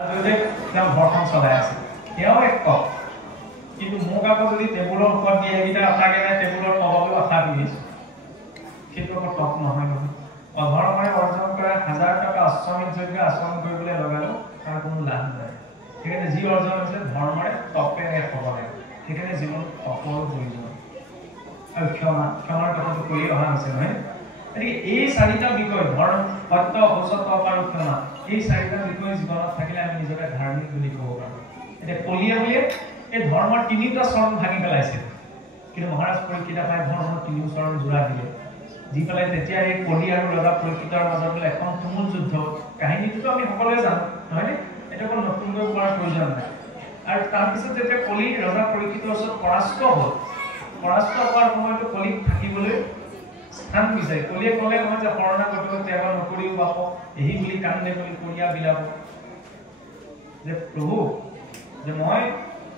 তেওঁ ঘৰখন চলাই আছে তেওঁ এক কক কিন্তু মোক আকৌ যদি টেবুলৰ ওপৰত দিয়ে এইকেইটা আশাকে নাই টেবুলৰ তলতো আশা দি দিছোঁ সেইটো আকৌ টক নহয় নহয় অধৰ্মৰে অৰ্জন কৰা 1000 টকা অশ্বমেধ যজ্ঞ আচৰণ কৰিবলৈ লগালেও তাৰ কোনো লাভ নাই সেইকাৰণে যি অৰ্জন হৈছে ধৰ্মৰে তপেৰে হ'ব লাগে সেইকাৰণে জীৱন তপৰ প্ৰয়োজন আৰু ক্ষমাৰ কথাটো কৈ অহা হৈছে নহয় গতিকে এই চাৰিটা বিষয় ধৰ্ম সত্য অসত্য আৰু ক্ষমা এই চাৰিটা বিষয় জীৱনত থাকিলে আমি নিজকে ধাৰ্মিক বুলি ক'ব পাৰোঁ এতিয়া কলিয়ে বুলিয়ে এই ধৰ্মৰ তিনিটা চৰণ ভাঙি পেলাইছে কিন্তু মহাৰাজ পৰীক্ষিতে পাই ধৰ্মৰ তিনি চৰণ জোৰা দিলে যি পেলাই তেতিয়া এই কলি আৰু ৰজা পৰীক্ষিতৰ মাজত এখন তুমুল যুদ্ধ কাহিনীটোতো আমি সকলোৱে জানো নহয়নে এটা কোনো নতুনকৈ কোৱাৰ প্ৰয়োজন নাই আৰু তাৰপিছত যেতিয়া কলি ৰজা পৰীক্ষিতৰ ওচৰত পৰাস্ত হ'ল পৰাস্ত হোৱাৰ সময়তো কলিক থাকিবলৈ স্থান বিচাৰি কলিয়ে ক'লে নহয় যে শৰণাগত ত্যাগ নকৰিও বাপ এই বুলি কান্দে বুলি কৰিয়া বিলাব যে প্ৰভু যে মই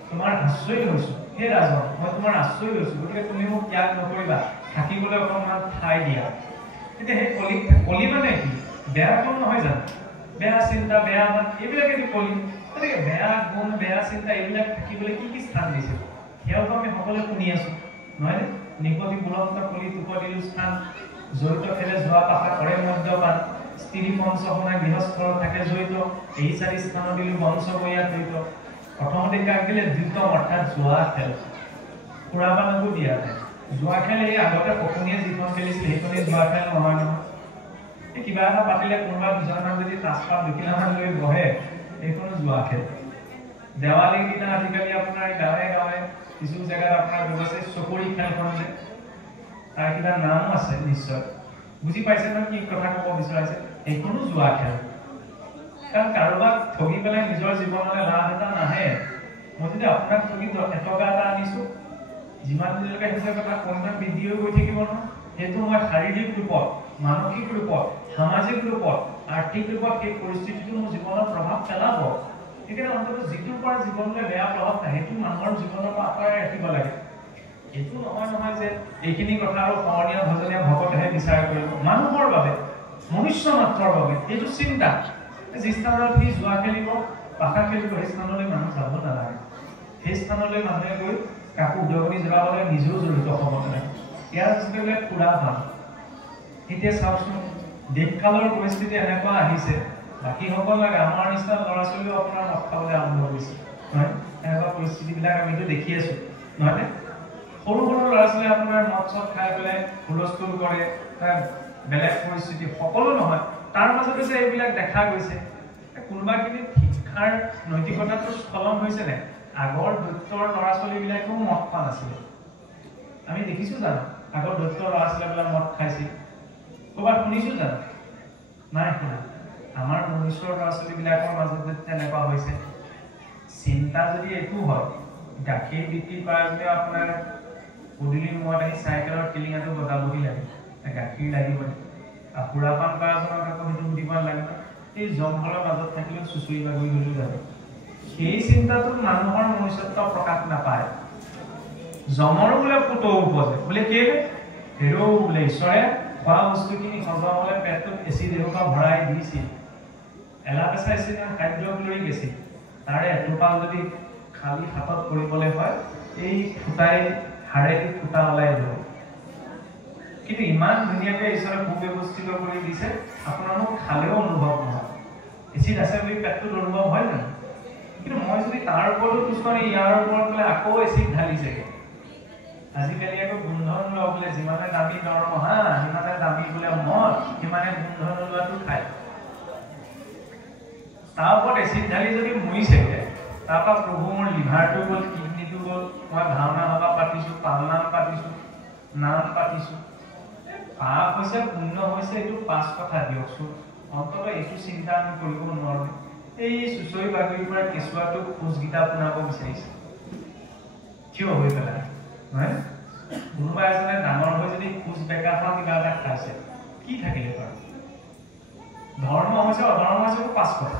তোমাৰ আশ্ৰয় হৈছোঁ হে ৰাজন মই তোমাৰ আশ্ৰয় হৈছোঁ গতিকে তুমি মোক ত্যাগ নকৰিবা থাকিবলৈ অকণমান ঠাই দিয়া এতিয়া সেই কলি মানে কি বেয়া গুণ নহয় জানো বেয়া চিন্তা বেয়া মান এইবিলাকেতো কলি গতিকে বেয়া গুণ বেয়া চিন্তা এইবিলাক থাকিবলৈ কি স্থান দিছিল সেয়াওতো আমি সকলোৱে শুনি আছোঁ নহয়নে নিপতি বুলন্ত কলি তুপ দিলো স্থান জড়িত খেলে যোৱা পাশা কৰে মদ্যপান স্ত্ৰী পঞ্চশনা গৃহস্থৰ থাকে জড়িত এই চাৰি স্থান দিলো বংশ বৈয়া জড়িত প্ৰথমতে কাক দিলে দ্বিতম অৰ্থাৎ যোৱা খেল সুৰাপানকো দিয়া যায় যোৱা খেল এই আগতে পকনীয়ে যিখন খেলিছিল সেইখনে যোৱা খেল নহয় নহয় এই কিবা এটা পাতিলে কোনোবা দুজনমান যদি তাচপাত দুখিলামান লৈ বহে এইখনো যোৱা খেল দেৱালীৰ দিনা আজিকালি আপোনাৰ গাঁৱে গাঁৱে কিছু জেগাত আপোনাৰ ব্যৱস্থা চকৰি খেলখন যে তাৰ কিবা নাম আছে নিশ্চয় বুজি পাইছে নহয় কি কথা ক'ব বিচাৰিছে এইখনো যোৱা খেল কাৰণ কাৰোবাক ঠগি পেলাই নিজৰ জীৱনলৈ লাভ এটা নাহে মই যদি আপোনাক ঠগি এটকা এটা আনিছোঁ যিমান দিনলৈকে সেইটো কথা পৰিমাণ বৃদ্ধি হৈ গৈ থাকিব নহয় সেইটো মই শাৰীৰিক ৰূপত মানসিক ৰূপত সামাজিক ৰূপত আৰ্থিক ৰূপত সেই পৰিস্থিতিটো মোৰ জীৱনত প্ৰভাৱ পেলাব সেইকাৰণে অন্তত যিটোৰ পৰা জীৱনলৈ বেয়া প্ৰভাৱ নাই সেইটো মানুহৰ জীৱনৰ পৰা আঁতৰাই ৰাখিব লাগে এইটো নহয় যে এইখিনি কথা আৰু কৰণীয় ভজনীয় ভকতেহে বিচাৰ কৰিব মানুহৰ বাবে মনুষ্য মাত্ৰৰ বাবে এইটো চিন্তা যি স্থানত সি যোৱা খেলিব পাশা খেলিব সেই স্থানলৈ মানুহ যাব নালাগে সেই স্থানলৈ মানুহে গৈ কাকো উদগনি যোগাবলৈ নিজেও জড়িত হ'ব নালাগে ইয়াৰ যিবিলাক পুৰা ভাল এতিয়া চাওকচোন দেশকালৰ পৰিস্থিতি এনেকুৱা আহিছে বাকী সকল লাগে আমাৰ নিচিনা ল'ৰা ছোৱালীও আপোনাৰ মদ খাবলৈ আৰম্ভ কৰিছে নহয় এনেকুৱা পৰিস্থিতিবিলাক আমিতো দেখি আছোঁ নহয়নে সৰু সৰু ল'ৰা ছোৱালী আপোনাৰ মদ চদ খাই পেলাই হুলস্থুল কৰে বেলেগ পৰিস্থিতি সকলো নহয় তাৰ মাজতে যে এইবিলাক দেখা গৈছে কোনোবাখিনি শিক্ষাৰ নৈতিকতাটো স্খলন হৈছে নে আগৰ দৈত্যৰ ল'ৰা ছোৱালীবিলাকেও মদ খোৱা নাছিলে আমি দেখিছোঁ জানো আগৰ দৈত্যৰ ল'ৰা ছোৱালীবিলাক মদ খাইছিল ক'ৰবাত শুনিছোঁ জানো নাই শুনা আমাৰ মনুষ্যৰ ল'ৰা ছোৱালীবিলাকৰ মাজত তেনেকুৱা হৈছে চিন্তা যদি এইটো হয় গাখীৰ বিক্ৰী কৰা যদি আপোনাৰ পদূলি মূৰত আহি চাইকেলৰ টিলিঙাটো বজাবহি লাগে গাখীৰ লাগিবই আৰু সুৰাপান কৰাজনক আকৌ সেইটো সুধিব নালাগে এই জংঘলৰ মাজত থাকিলেও চুচৰি বাগৰি গ'লেও যাব সেই চিন্তাটোত মানুহৰ মনুষ্যত্ব প্ৰকাশ নাপায় জমৰো বোলে পুতৌ উপজে বোলে কেলে হেৰৌ বোলে ঈশ্বৰে খোৱা বস্তুখিনি সজোৱাবলৈ পেটটোত এচিড এসোপা ভৰাই দিছিল এলাপেচা এচিড খাদ্য লৈ গৈছিল তাৰে এটোপাল যদি খালী হাতত কৰিবলৈ হয় এই ফুটাই হাড়েদি ফুটা ওলাই যাব কিন্তু ইমান ধুনীয়াকৈ ঈশ্বৰে সুব্যৱস্থিত কৰি দিছে আপোনাৰ মোক খালেও অনুভৱ নহয় এচিড আছে বুলি পেটটোত অনুভৱ হয় জানো কিন্তু মই যদি তাৰ ওপৰতো কিছুমানে ইয়াৰ ওপৰত বোলে আকৌ এচিড ঢালিছেগৈ আজিকালি আকৌ গোন্ধন লোৱা বোলে যিমানে দামী দৰমহা সিমানে দামী বোলে মদ সিমানে গোন্ধন লোৱাটো খায় তাৰ ওপৰত এচিড ঢালি যদি মৰিছেগৈ তাৰপৰা প্ৰভু মোৰ লিভাৰটো গ'ল কিডনীটো গ'ল মই ভাওনা সভা পাতিছোঁ পালনাম পাতিছোঁ নাম পাতিছোঁ পাপ হৈছে পুণ্য হৈছে এইটো পাঁচ কথা দিয়কচোন অন্ততঃ এইটো চিন্তা আমি কৰিব নোৱাৰোঁ এই চুচৰি বাগৰিৰ পৰা কেঁচুৱাটো খোজকেইটা পোনাব বিচাৰিছে থিয় হৈ পেলাই নহয় কোনোবা এজনে ডাঙৰ হৈ যদি খোজ বেকা হোৱা কিবা এটা খাইছে কি থাকিলে বাৰু ধৰ্ম হৈছে অধৰ্ম হৈছে পাঁচ কথা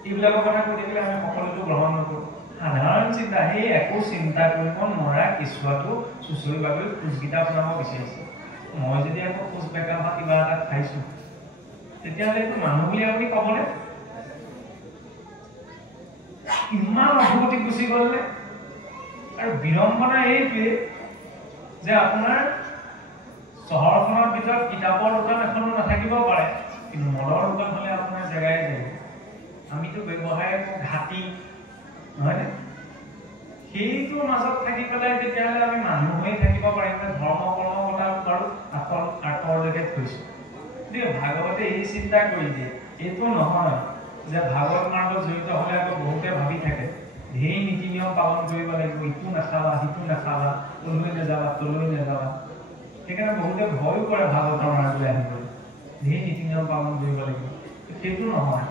এইবিলাকৰ কথা কৈ থাকিলে আমি সকলোটো গ্ৰহণ নকৰোঁ সাধাৰণ চিন্তা সেই একো চিন্তা কৰিব নোৱাৰা কেঁচুৱাটো চুচৰি বাগৰি খোজকেইটা পোনাব বিচাৰিছে মই যদি আকৌ খোজ বেকা হোৱা কিবা এটা খাইছোঁ তেতিয়াহ'লে এইটো মানুহ বুলি আপুনি ক'বনে ইমান অধোগতি গুচি গ'লনে আৰু বিড়ম্বনা এইটোৱে যে আপোনাৰ চহৰখনৰ ভিতৰত কিতাপৰ দোকান এখনো নাথাকিব পাৰে কিন্তু মদৰ দোকান হ'লে আপোনাৰ জেগাই যায় আমিতো ব্যৱসায় ঘাটি নহয়নে সেইটোৰ মাজত থাকি পেলাই তেতিয়াহ'লে আমি মানুহ হৈ থাকিব পাৰিম ধৰ্ম কৰ্ম কথা বাৰু আঁতৰলৈকে থৈছোঁ গতিকে ভাগৱতে এই চিন্তা কৰি দিয়ে এইটো নহয় যে ভাগৱত মাৰ্গত জড়িত হ'লে আকৌ বহুতে ভাবি থাকে ঢেৰ নীতি নিয়ম পালন কৰিব লাগিব ইটো নাখাবা সিটো নাখাবা তলৈ নাযাবা সেইকাৰণে বহুতে ভয়ো কৰে ভাগৱতৰ মাৰ্গলৈ আহিবলৈ ঢেৰ নীতি নিয়ম পালন কৰিব লাগিব সেইটো নহয়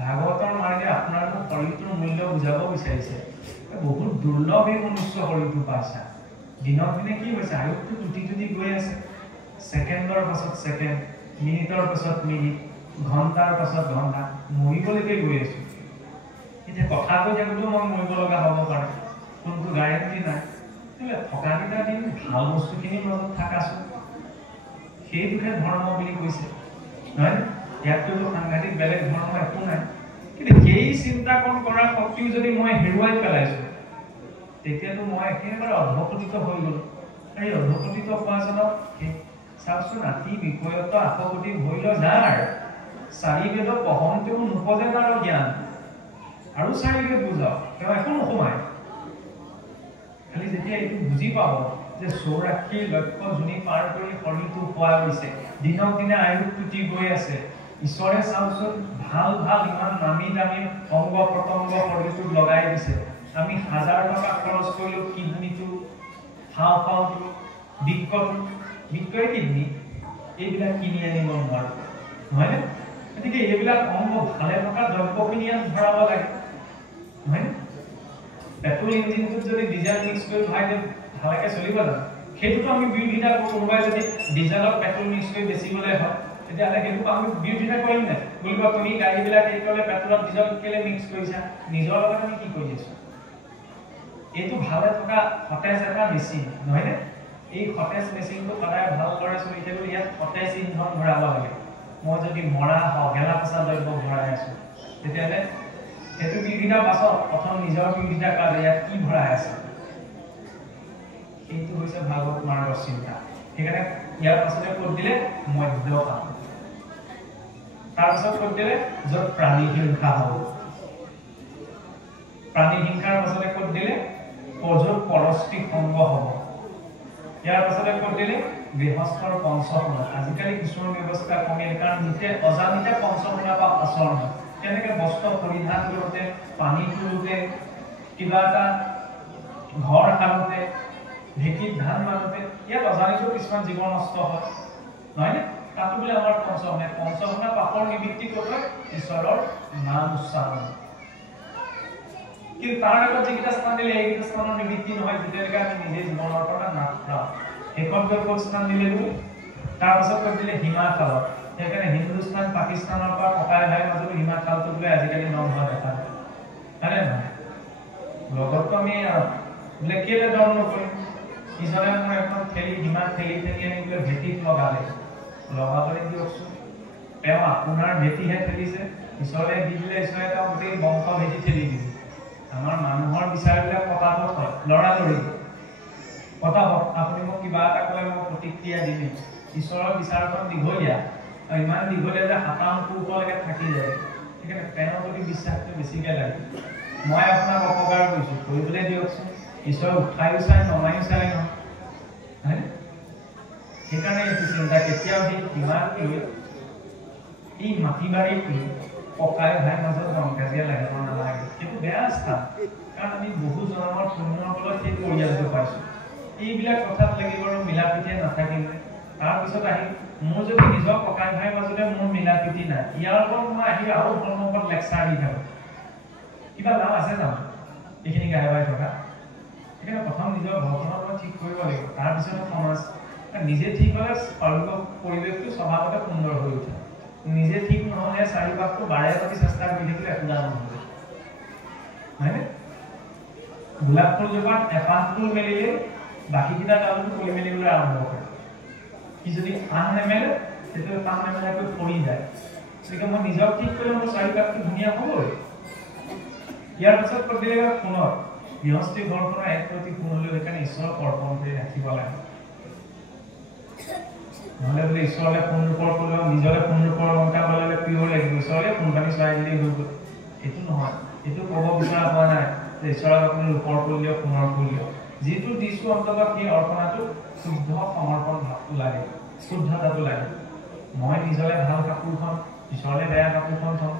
ভাগৱতৰ মাৰ্গে আপোনাৰ শৰীৰটোৰ মূল্য বুজাব বিচাৰিছে বহুত দুৰ্লভ এই মনুষ্য শৰীৰটো পাইছা দিনক দিনে কি হৈছে আয়ুসটো টুটি গৈ আছে ছেকেণ্ডৰ পাছত ছেকেণ্ড মিনিটৰ পাছত মিনিট ঘণ্টাৰ পাছত ঘণ্টা মৰিবলৈকে গৈ আছো এতিয়া কথা কৈ থাকোঁতেও মই মৰিব লগা হ'ব পাৰে কোনটো গাৰেণ্টি নাই থকাকেইটা দিন ভাল বস্তুখিনিৰ মাজত থাকাচোন সেইটোহে ধৰ্ম বুলি কৈছে নহয় ইয়াততো সাংঘাতিক বেলেগ ধৰ্ম একো নাই কিন্তু সেই চিন্তাকৰণ কৰাৰ শক্তিও যদি মই হেৰুৱাই পেলাইছোঁ তেতিয়াতো মই একেবাৰে অধপতিত হৈ গ'লো আৰু এই অধপতিত হোৱাজনক চাওকচোন আতি বিষয়ত আপগতি ভৈল যাৰ চাৰি বেদ পঢ়ন্তেও নোপজে তাৰ জ্ঞান আৰু চাৰি বেদ বুজাওক তেওঁ একো নোসোমায় খালি যেতিয়া এইটো বুজি পাব যে 84 লক্ষ জুনি পাৰ কৰি শৰীৰটো পোৱা গৈছে দিনক দিনে আয়ুস টুটি গৈ আছে ঈশ্বৰে চাওকচোন ভাল ইমান নামী দামী অংগ প্ৰত্যংগ শৰীৰটোত লগাই দিছে আমি 1000 টকা খৰচ কৰিলোঁ কিডনীটো হাওঁফাওঁটো বৃক্কই কিডনী এইবিলাক কিনি আনিব নোৱাৰোঁ নহয়নে গতিকে এইবিলাক অংগ ভালে থকা দ্ৰব্যখিনি ইয়াত ভৰাব লাগে নহয়নে পেট্ৰল ইঞ্জিনটোত যদি ডিজেল মিক্স কৰি ভৰাই দিয়ে ভালকে চলিব জানো সেইটোতো আমি বিৰোধিতা কৰোঁ কোনোবাই যদি ডিজেলত পেট্ৰল মিক্স কৰি বেচিবলৈ হয় তেতিয়াহ'লে সেইটো আমি বিৰোধিতা কৰিম নাই বুলিব তুমি গাড়ীবিলাক এইফালে পেট্ৰলত ডিজেল কেলে মিক্স কৰিছা নিজৰ লগত আমি কি কৰি আছোঁ এইটো ভালে থকা সতেজ এটা মেচিন নহয়নে এই সতেজ মেচিনটো সদায় ভালদৰে চলি থাকিবলৈ ইয়াত সতেজ ইন্ধন ভৰাব লাগে মই যদি মৰা গেলা পচা দ্ৰব্য ভৰাই আছোঁ তেতিয়াহ'লে সেইটো বিৰোধিতাৰ পাছত প্ৰথম নিজৰ বিৰোধিতা কৰা ইয়াত কি ভৰাই আছে সেইটো হৈছে ভাগৱত মাৰ্গৰ চিন্তা সেইকাৰণে ইয়াৰ পাছতে ক'ত দিলে মধ্যকাম তাৰপিছত ক'ত দিলে য'ত প্ৰাণী হিংসা হ'ব প্ৰাণী হিংসাৰ পাছতে ক'ত দিলে য'ত পৰস্ত্ৰী সংগ হ'ব ইয়াৰ পাছতে ক'ত দিলে গৃহস্থৰ পঞ্চমনা আজিকালি কিছুমান ব্যৱস্থা কমিল কাৰণ নিজে অজানিতে পঞ্চমনা বা আচৰণ হয় কেনেকে বস্ত্ৰ পৰিধান কৰোঁতে পানী তোলোতে কিবা এটা ঘৰ সাৰোঁতে ঢেঁকীত ধান মাৰোঁতে ইয়াত অজানিতেও কিছুমান জীৱ নষ্ট হয় নহয়নে তাতো বোলে আমাৰ পঞ্চমনা পাপৰ নিবৃত্তি কৰে ঈশ্বৰৰ নাম উচ্চাৰণ কিন্তু তাৰ আগত যিকেইটা স্থান দিলে এইকেইটা স্থানৰ নিবৃত্তি নহয় যেতিয়ালৈকে আমি নিজে জীৱনৰ পৰা নাপাওঁ শেষত গৈ ক'ত স্থান দিলে তাৰপাছত ক'ত দিলে হিমাচলত সেইকাৰণে হিন্দুস্তান পাকিস্তানৰ পৰা ককাই ভাইৰ মাজত হিমাচলটো বোলে আজিকালি নম হোৱা দেখা যায় হয়নে নহয় লগততো আমি বোলে কেলে দম নকৰিম ইজনে মোৰ এখন হিমা ঠেলি আনি বোলে ভেটিত লগাবলৈ দিয়কচোন তেওঁ আপোনাৰ ভেটিহে ঠেলিছে ঈশ্বৰে দি দিলে ঈশ্বৰে তেওঁ গোটেই বংশ ভেটি ঠেলি দিছে আমাৰ মানুহৰ বিচাৰবিলাক পতাপত হয় লৰালৰি পতাপত আপুনি মোক কিবা এটা ক'লে মই প্ৰতিক্ৰিয়া দিম ঈশ্বৰৰ বিচাৰখন দীঘলীয়া আৰু ইমান দীঘলীয়া যে সাতাম পুৰুষলৈকে থাকি যায় সেইকাৰণে তেওঁৰ প্ৰতি বিশ্বাসটো বেছিকৈ লাগে মই আপোনাক অপকাৰ কৰিছোঁ কৰিবলৈ দিয়কচোন ঈশ্বৰে উঠায়ো চাই নমায়ো চাই নহয় সেইকাৰণে এইটো চিন্তা কেতিয়াও সেই কিমান লৈ এই মাটি বাৰীত লৈ ককাই ভাইৰ মাজত ৰং কাজিয়া লাগিব নালাগে সেইটো বেয়া স্থান কাৰণ আমি বহু জন্মৰ পুণ্যৰ ফলত সেই পৰিয়ালটো পাইছোঁ এইবিলাক কথাত লাগি বাৰু মিলা প্ৰীতিয়ে নাথাকিলে তাৰপিছত আহি মোৰ যদি নিজৰ ককাই ভাইৰ মাজতে মোৰ মিলা প্ৰীতি নাই ইয়াৰ ওপৰত মই আহি আৰু ধৰ্মৰ ওপৰত লেকচাৰ দি থাকোঁ কিবা লাভ আছে জানো এইখিনি গাই বাই থকা সেইকাৰণে প্ৰথম নিজৰ ঘৰখনৰ পৰা ঠিক কৰিব লাগিব তাৰপিছত সমাজ নিজে ঠিক হ'লে পৰিৱেশটো স্বভাৱতে সুন্দৰ হৈ উঠে নিজে ঠিক নহ'লে চাৰিওকাষটো বাৰে প্ৰতি চেষ্টা কৰি থাকিলে একো ডাঙৰ নহ'ব হয়নে গোলাপ ফুলজোপাত এপাহ ফুল মেলিলে বাকীকেইটা ডালটো ফুলি মেলিবলৈ আৰম্ভ কৰে সি যদি পাণ নেমেলে তেতিয়া পাণ নেমেলাকৈ পৰি যায় গতিকে মই নিজক ঠিক কৰিলে মোৰ চাৰিওকাষটো ধুনীয়া হ'বই ইয়াৰ পাছত কদিলে পুনৰ গৃহস্থী ঘৰখনৰ এক প্ৰতি পুনলৈ সেইকাৰণে ঈশ্বৰক অৰ্পণ কৰি ৰাখিব লাগে নহলে বোলে ঈশ্বৰলে কোন ৰূপৰ ক'লেও নিজলে কোন ৰূপৰ অলংকাৰ বলালে পিয়ৰ লাগিব ঈশ্বৰলে কোনপানী চৰাই দিলেই হৈ গ'ল এইটো নহয় এইটো ক'ব বিচৰা হোৱা নাই যে ঈশ্বৰক আপুনি ৰূপৰ কৰিলেও পুনৰ কৰিলেও যিটো দিছো অন্ততঃ সেই অৰ্পণাটো শুদ্ধ সমৰ্পণ ভাৱটো লাগে শুদ্ধতাটো লাগে মই নিজলে ভাল কাপোৰখন ঈশ্বৰলে বেয়া কাপোৰখন থওঁ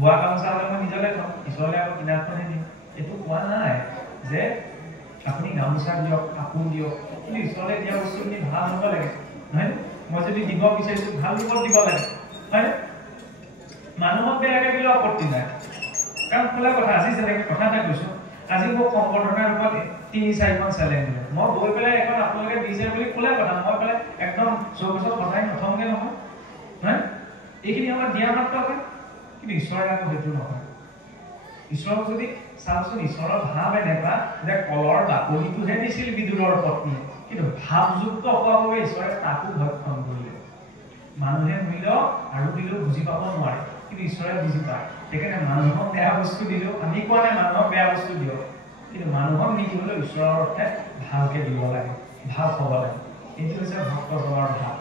বোৱা গামোচা হ'লে মই নিজলে থওঁ ঈশ্বৰলে আকৌ কিনাখনহে দিম এইটো কোৱা নাই যে আপুনি গামোচা দিয়ক কাপোৰ দিয়ক কিন্তু ঈশ্বৰলে দিয়া বস্তুখিনি ভাল হ'ব লাগে নহয় মই যদি দিব বিচাৰিছো ভাল ৰূপত দিব লাগে হয় মানুহক বেয়াকে দিলেও আপত্তি নাই কাৰণ খোলা কথা আজি যেনেকে কথা এটা কৈছো আজি মোক সম্বৰ্ধনাৰ ৰূপত ৩-৪খন চেলেঞ্জ দিলে মই গৈ পেলাই এখন আপোনালোকে দিছে বুলি খোলা কথা মই পেলাই একদম চৌকচত কথাই নথওঁগে নহয় হয় এইখিনি আমাৰ দিয়া মাত্ৰ হয় কিন্তু ঈশ্বৰে আকৌ সেইটো নহয় ঈশ্বৰক যদি চাওকচোন ঈশ্বৰৰ ভাৱ এনেকুৱা যে কলৰ বাকলিটোহে দিছিল বিদুৰৰ পত্নীয়ে কিন্তু ভাৱযুক্ত হোৱাৰ বাবে ঈশ্বৰে তাকো ভক্ষণ কৰিলে মানুহে মূল্য আৰু দিলেও বুজি পাব নোৱাৰে কিন্তু ঈশ্বৰে বুজি পায় সেইকাৰণে মানুহক বেয়া বস্তু দিলেও আমি কোৱা নাই মানুহক বেয়া বস্তু দিয়ক কিন্তু মানুহক নিদিলেও ঈশ্বৰৰ অৰ্থে ভালকে দিব লাগে ভাল হ'ব লাগে এইটো হৈছে ভক্তজনৰ ভাৱ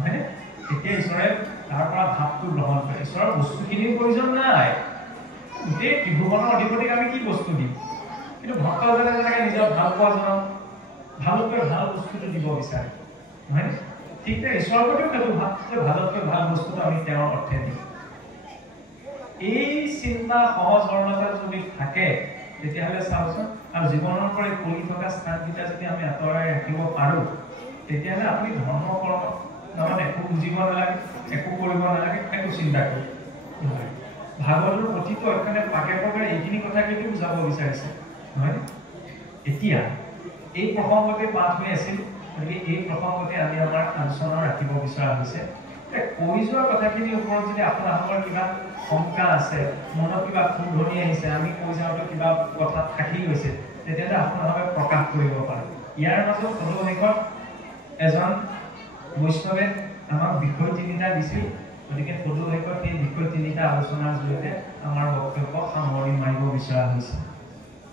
হয়নে তেতিয়া ঈশ্বৰে তাৰ পৰা ভাৱটো গ্ৰহণ কৰে ঈশ্বৰৰ বস্তুখিনিৰ প্ৰয়োজন নাই গোটেই ত্ৰিভুৱনৰ অধিপতিক আমি কি বস্তু দিম কিন্তু ভক্তজনে যেনেকৈ নিজৰ ভাল পোৱাজনক ভালতকৈ ভাল বস্তুটো দিব বিচাৰে নহয় ঠিক আছে ঈশ্বৰৰ প্ৰতিও সেইটো ভাৱ যে ভালতকৈ ভাল বস্তুটো আমি তেওঁৰ অৰ্থে দিম এই চিন্তা সহজ সৰলতা যদি থাকে তেতিয়াহ'লে চাওকচোন আৰু জীৱনৰ পৰা কৰি থকা স্থানকেইটা যদি আমি আঁতৰাই ৰাখিব পাৰোঁ তেতিয়াহ'লে আপুনি ধৰ্ম কৰ্ম মানে একো বুজিব নালাগে একো কৰিব নালাগে একো চিন্তা কৰিব নালাগে ভাগৱতৰ প্ৰতিটো অক্ষৰে পাকে পাকে এইখিনি কথা কিন্তু বুজাব বিচাৰিছে নহয় এতিয়া এই প্ৰসংগতে পাঠ হৈ আছিল গতিকে এই প্ৰসংগতে আমি আমাৰ আলোচনা ৰাখিব বিচৰা হৈছে কৈ যোৱা কথাখিনিৰ ওপৰত যদি আপোনালোকৰ কিবা শংকা আছে মনত কিবা খুন্দনি আহিছে আমি কৈ যাওঁতে কিবা কথা থাকি গৈছে তেতিয়াহ'লে আপোনালোকে প্ৰকাশ কৰিব পাৰে ইয়াৰ মাজত সদৌ এজন বৈষ্ণৱে আমাক বিষয় 3টা দিছিল গতিকে সদৌ সেই বিষয় 3টা আলোচনাৰ জৰিয়তে আমাৰ বক্তব্য সামৰি মাৰিব বিচৰা হৈছে